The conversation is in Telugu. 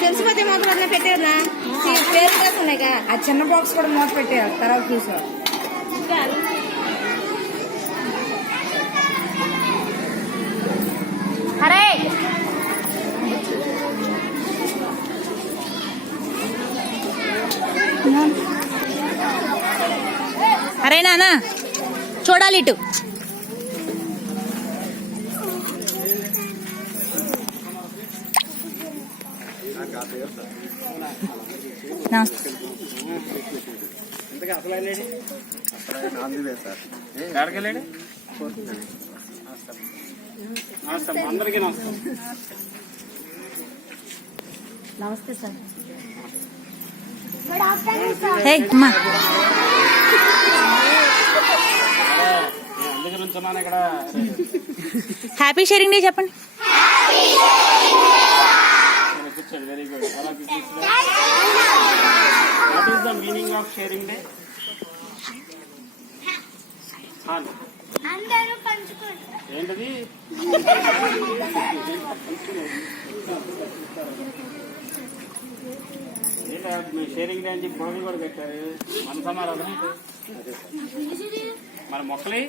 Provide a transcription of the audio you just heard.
తెలిసిపోతే మూత పెట్టారా పేరు ఉన్నాయి. ఆ చిన్న బాక్స్ కూడా మూత పెట్టారు తర్వాత చూసారు. అరే అరే నానా చూడాలి ఇటు. అందరికీ నమస్కారం. నమస్తే సార్. హ్యాపీ షేరింగ్ డే చెప్పండి. Very good. What is the meaning of sharing day? ఏంటది? షేరింగ్ డే అని చెప్పి గొడవలు కూడా పెట్టారు. మన సమారాధన మరి మొక్కలే